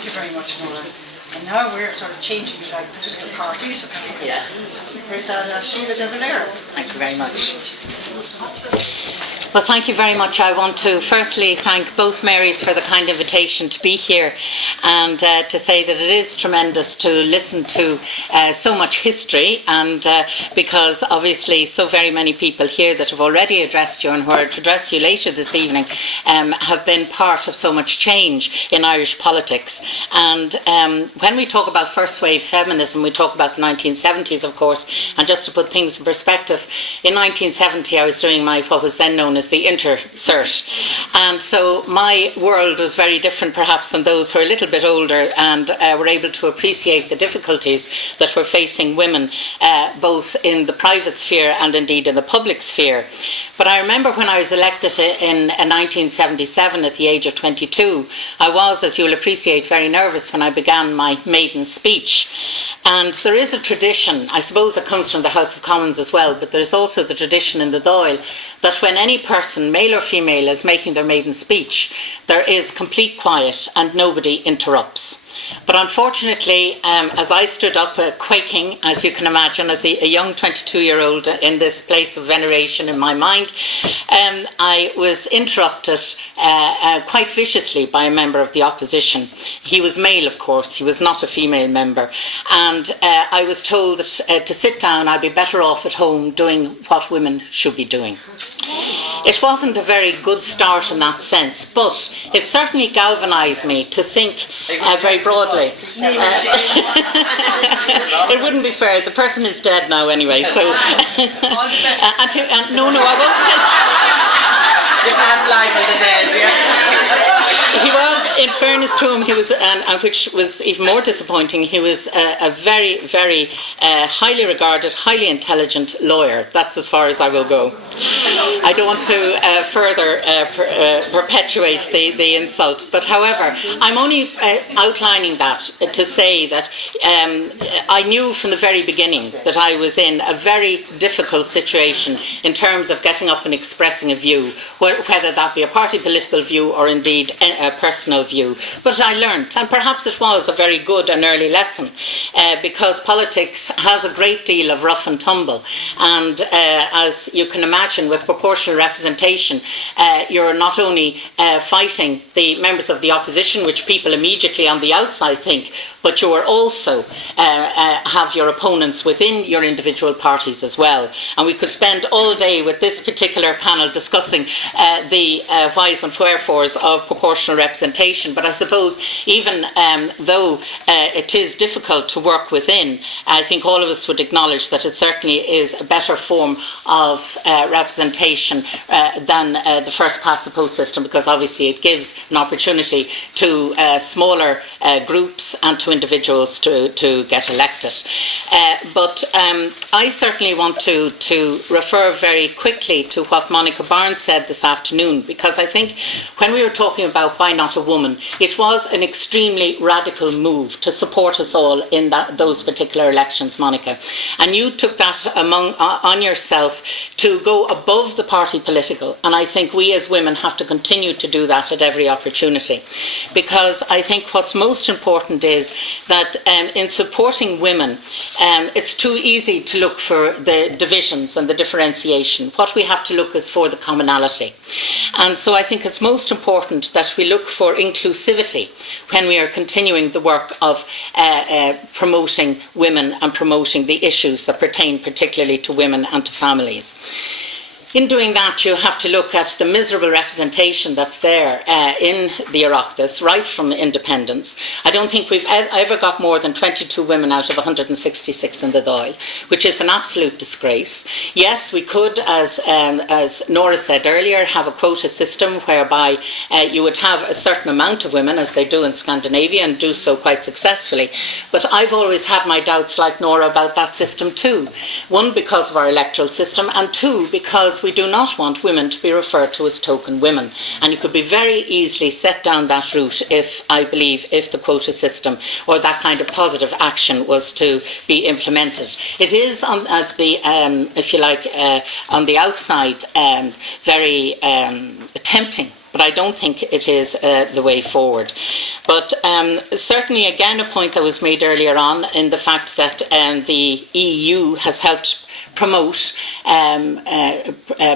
Thank you very much, Nora. And now we're sort of changing like political parties. Yeah. We're that Sile de Valera. Thank you very much. Well, thank you very much. I want to firstly thank both Marys for the kind invitation to be here and to say that it is tremendous to listen to so much history, and because obviously so very many people here that have already addressed you and who are to address you later this evening have been part of so much change in Irish politics. And when we talk about first wave feminism, we talk about the 1970s, of course, and just to put things in perspective, in 1970 I was doing what was then known as the Inter-Cert, and so my world was very different perhaps than those who are a little bit older and were able to appreciate the difficulties that were facing women both in the private sphere and indeed in the public sphere. But I remember when I was elected in 1977 at the age of 22, I was, as you'll appreciate, very nervous when I began my maiden speech. And there is a tradition, I suppose it comes from the House of Commons as well, but there's also the tradition in the Dáil that when any person, male or female, is making their maiden speech, there is complete quiet and nobody interrupts. But unfortunately, as I stood up quaking, as you can imagine, as a young 22-year-old in this place of veneration in my mind, I was interrupted quite viciously by a member of the opposition. He was male, of course, he was not a female member. And I was told that to sit down, I'd be better off at home doing what women should be doing. It wasn't a very good start in that sense, but it certainly galvanised me to think very broadly. It wouldn't be fair. The person is dead now anyway. So, no, I won't say. You can't lie with the dead, He was, in fairness to him, he was, and which was even more disappointing, he was a very, very highly regarded, highly intelligent lawyer. That's as far as I will go. I don't want to further perpetuate the insult, but however, I'm only outlining that to say that I knew from the very beginning that I was in a very difficult situation in terms of getting up and expressing a view, whether that be a party political view or indeed a personal view. But I learnt, and perhaps it was a very good and early lesson, because politics has a great deal of rough and tumble, and as you can imagine, with proportional representation, you're not only fighting the members of the opposition, which people immediately on the outside think, but you are also have your opponents within your individual parties as well. And we could spend all day with this particular panel discussing the whys and wherefores of proportional representation. But I suppose even though it is difficult to work within, I think all of us would acknowledge that it certainly is a better form of representation than the first past the post system, because obviously it gives an opportunity to smaller groups and to individuals to get elected. But I certainly want to refer very quickly to what Monica Barnes said this afternoon, because I think when we were talking about why not a woman, it was an extremely radical move to support us all in those particular elections, Monica. And you took that on yourself to go above the party political, and I think we as women have to continue to do that at every opportunity, because I think what's most important is that in supporting women, it's too easy to look for the divisions and the differentiation. What we have to look is for the commonality. And so I think it's most important that we look for inclusivity when we are continuing the work of promoting women and promoting the issues that pertain particularly to women and to families. In doing that, you have to look at the miserable representation that's there in the Oireachtas, right from independence. I don't think we've ever got more than 22 women out of 166 in the Dáil, which is an absolute disgrace. Yes, we could, as Nora said earlier, have a quota system whereby you would have a certain amount of women, as they do in Scandinavia, and do so quite successfully. But I've always had my doubts, like Nora, about that system too. One, because of our electoral system, and two, because we do not want women to be referred to as token women. And you could be very easily set down that route if the quota system or that kind of positive action was to be implemented. It is on the outside, very tempting but I don't think it is the way forward. But certainly, again, a point that was made earlier on in the fact that the EU has helped promote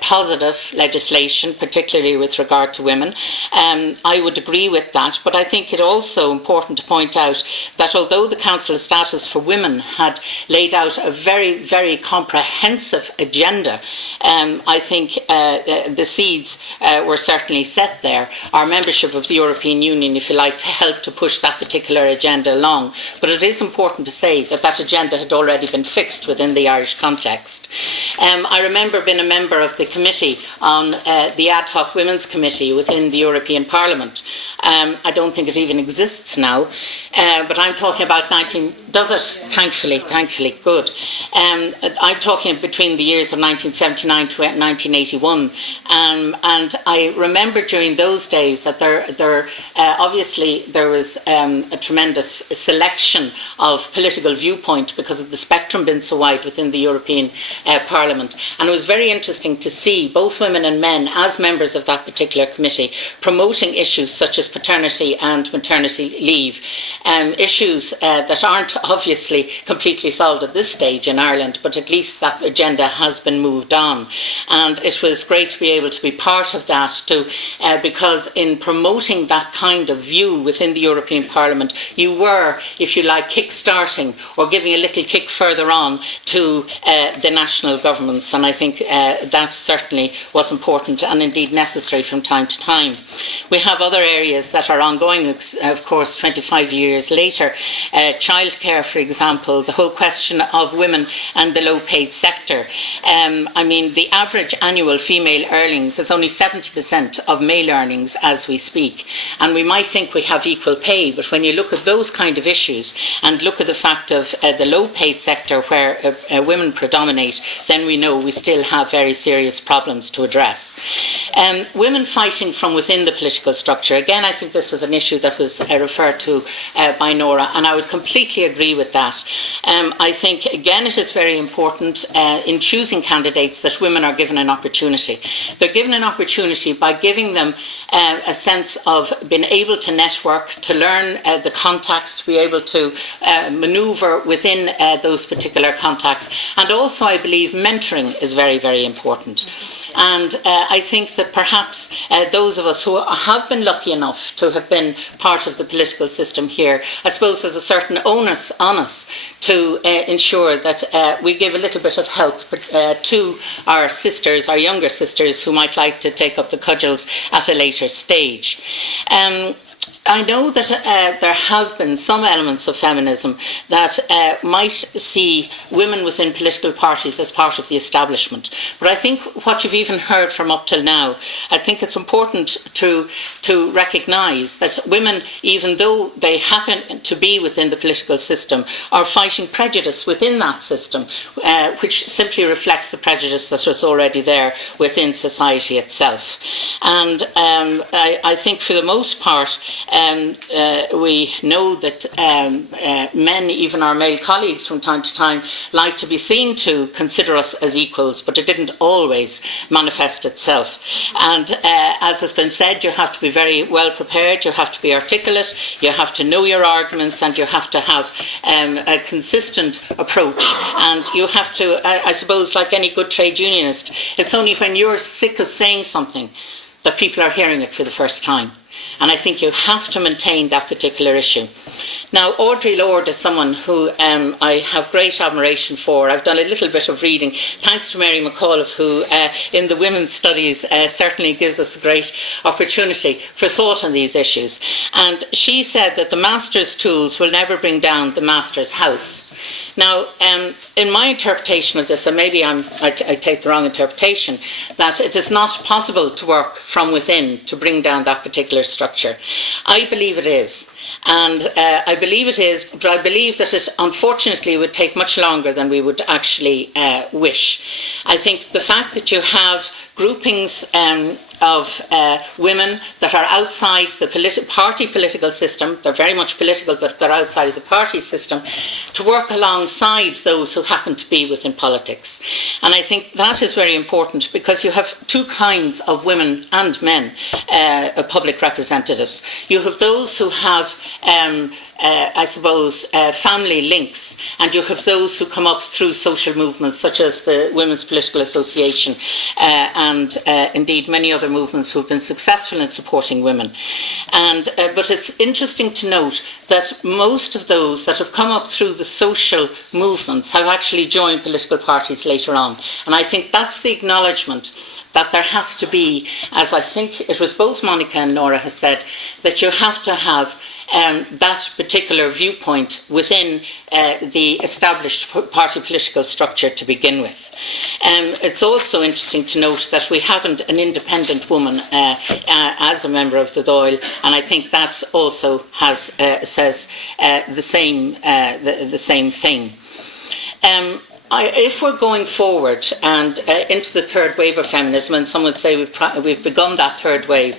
positive legislation, particularly with regard to women. I would agree with that, but I think it also important to point out that although the Council of Status for Women had laid out a very, very comprehensive agenda, I think the seeds were certainly set there. Our membership of the European Union, if you like, to help to push that particular agenda along. But it is important to say that that agenda had already been fixed within the Irish context. I remember being a member of the committee on the ad hoc women's committee within the European Parliament. I don't think it even exists now, but I'm talking about does it? Thankfully, good. I'm talking between the years of 1979 to 1981, and I remember during those days that obviously there was a tremendous selection of political viewpoint because of the spectrum being so wide within the European Parliament, and it was very interesting to see both women and men as members of that particular committee promoting issues such as paternity and maternity leave, issues that aren't obviously completely solved at this stage in Ireland, but at least that agenda has been moved on, and it was great to be able to be part of that too, because in promoting that kind of view within the European Parliament, you were, if you like, kick-starting or giving a little kick further on to the national governments, and I think that certainly was important and indeed necessary from time to time. We have other areas that are ongoing, of course, 25 years later. Childcare, for example, the whole question of women and the low-paid sector. I mean, the average annual female earnings is only 70% of male earnings as we speak. And we might think we have equal pay, but when you look at those kind of issues and look at the fact of the low-paid sector where women predominate, then we know we still have very serious problems to address. Women fighting from within the political structure. Again, I think this was an issue that was referred to by Nora, and I would completely agree with that. I think, again, it is very important in choosing candidates that women are given an opportunity. They're given an opportunity by giving them a sense of being able to network, to learn the contacts, to be able to manoeuvre within those particular contacts. And also, I believe, mentoring is very, very important. And I think that perhaps those of us who have been lucky enough to have been part of the political system here, I suppose there's a certain onus on us to ensure that we give a little bit of help to our sisters, our younger sisters, who might like to take up the cudgels at a later stage. I know that there have been some elements of feminism that might see women within political parties as part of the establishment. But I think what you've even heard from up till now, I think it's important to recognise that women, even though they happen to be within the political system, are fighting prejudice within that system, which simply reflects the prejudice that is already there within society itself. And I think for the most part, we know that men, even our male colleagues from time to time, like to be seen to consider us as equals, but it didn't always manifest itself. And as has been said, you have to be very well prepared, you have to be articulate, you have to know your arguments, and you have to have a consistent approach. And you have to, I suppose, like any good trade unionist, it's only when you're sick of saying something that people are hearing it for the first time. And I think you have to maintain that particular issue. Now, Audre Lorde is someone who I have great admiration for. I've done a little bit of reading, thanks to Mary McAuliffe, who in the women's studies certainly gives us a great opportunity for thought on these issues. And she said that the master's tools will never bring down the master's house. Now, in my interpretation of this, and maybe I take the wrong interpretation, that it is not possible to work from within to bring down that particular structure. I believe it is. And I believe it is, but I believe that it unfortunately would take much longer than we would actually wish. I think the fact that you have groupings women that are outside the party political system. They're very much political, but they're outside of the party system, to work alongside those who happen to be within politics. And I think that is very important, because you have two kinds of women and men public representatives. You have those who have family links, and you have those who come up through social movements such as the Women's Political Association and indeed many other movements who have been successful in supporting women. But it's interesting to note that most of those that have come up through the social movements have actually joined political parties later on. And I think that's the acknowledgement that there has to be, as I think it was both Monica and Nora has said, that you have to have that particular viewpoint within the established party political structure to begin with. It's also interesting to note that we haven't an independent woman as a member of the Dáil, and I think that also says the same thing. If we're going forward and into the third wave of feminism, and some would say we've begun that third wave,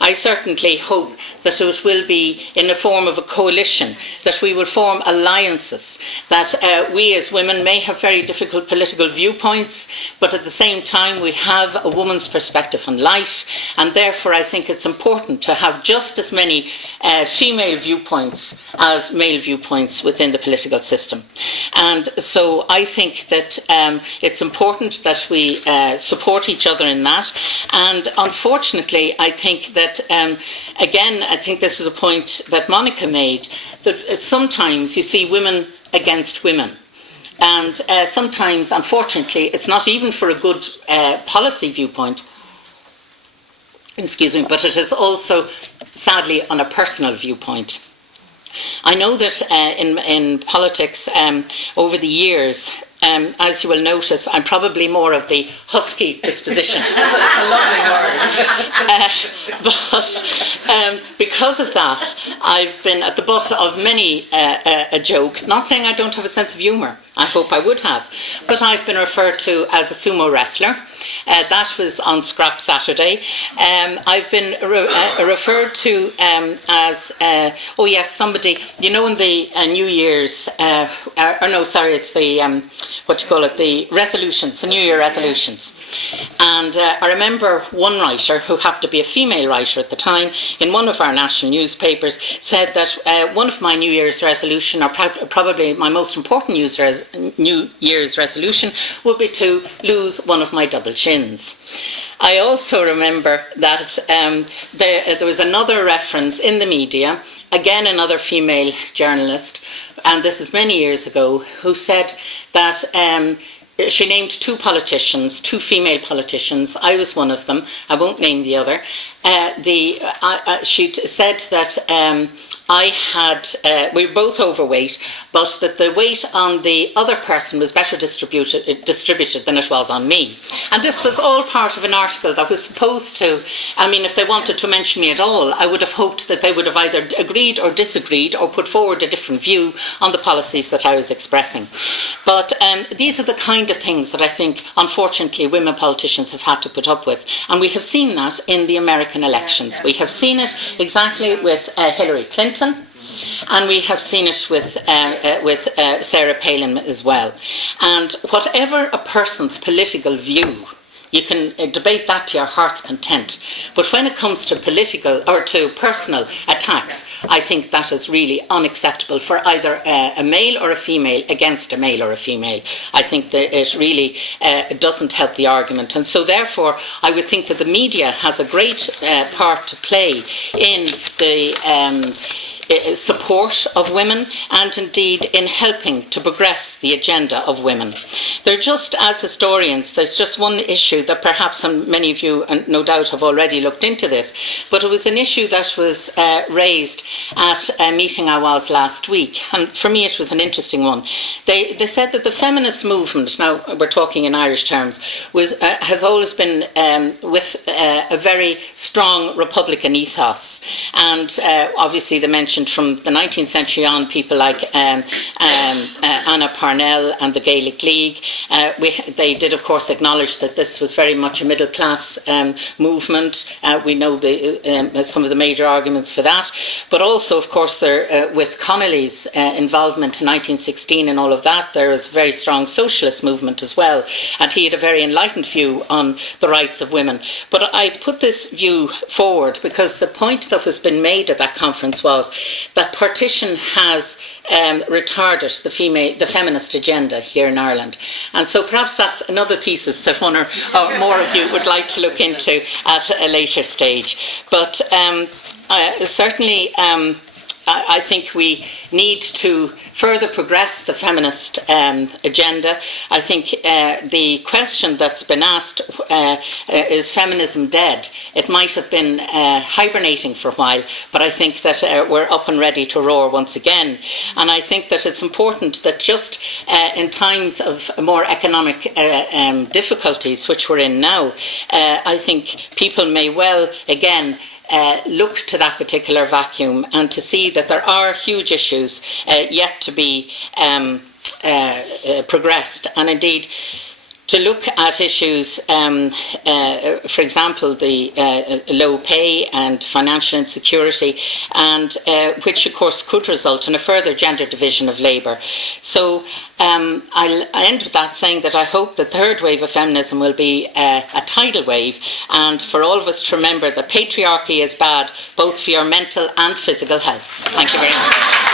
I certainly hope that it will be in the form of a coalition, that we will form alliances, that we as women may have very difficult political viewpoints, but at the same time we have a woman's perspective on life, and therefore I think it's important to have just as many female viewpoints as male viewpoints within the political system. And so I think that it's important that we support each other in that, and unfortunately I think that again, I think this is a point that Monica made, that sometimes you see women against women. And sometimes, unfortunately, it's not even for a good policy viewpoint, excuse me, but it is also, sadly, on a personal viewpoint. I know that in politics, over the years, as you will notice, I'm probably more of the husky disposition. It's a lovely word. But because of that, I've been at the butt of many a joke. Not saying I don't have a sense of humour. I hope I would have. But I've been referred to as a sumo wrestler. That was on Scrap Saturday. I've been referred to as, oh yes, somebody, you know, in the New Year's, it's the, the resolutions, the New Year resolutions. And I remember one writer, who happened to be a female writer at the time, in one of our national newspapers, said that one of my New Year's resolution, or probably my most important New Year's resolution, would be to lose one of my double chins. I also remember that there was another reference in the media, again another female journalist, and this is many years ago, who said that she named two female politicians. I was one of them. I won't name the other. She said that we were both overweight, but that the weight on the other person was better distributed than it was on me. And this was all part of an article that was supposed to, I mean, if they wanted to mention me at all, I would have hoped that they would have either agreed or disagreed or put forward a different view on the policies that I was expressing. But these are the kind of things that I think, unfortunately, women politicians have had to put up with. And we have seen that in the American elections. We have seen it exactly with Hillary Clinton, and we have seen it with Sarah Palin as well. And whatever a person's political view, you can debate that to your heart's content. But when it comes to political or to personal attacks, I think that is really unacceptable for either a male or a female against a male or a female. I think that it really doesn't help the argument. And so therefore, I would think that the media has a great part to play in the support of women, and indeed in helping to progress the agenda of women. They're just, as historians, there's just one issue that perhaps many of you, no doubt, have already looked into this, but it was an issue that was raised at a meeting I was last week, and for me it was an interesting one. They said that the feminist movement, now we're talking in Irish terms, has always been with a very strong Republican ethos, and obviously they mentioned mentioned from the 19th century on, people like Anna Parnell and the Gaelic League. They did, of course, acknowledge that this was very much a middle-class movement. We know some of the major arguments for that. But also, of course, with Connolly's involvement in 1916 and all of that, there was a very strong socialist movement as well. And he had a very enlightened view on the rights of women. But I put this view forward because the point that was been made at that conference was that partition has retarded the feminist agenda here in Ireland. And so perhaps that's another thesis that one or more of you would like to look into at a later stage. But certainly I think we need to further progress the feminist agenda. I think the question that's been asked, is feminism dead? It might have been hibernating for a while, but I think that we're up and ready to roar once again. And I think that it's important that just in times of more economic difficulties, which we're in now, I think people may well again look to that particular vacuum and to see that there are huge issues yet to be progressed, and indeed to look at issues, for example, the low pay and financial insecurity, and which of course could result in a further gender division of labour. So I'll end with that, saying that I hope the third wave of feminism will be a tidal wave, and for all of us to remember that patriarchy is bad both for your mental and physical health. Thank you very much.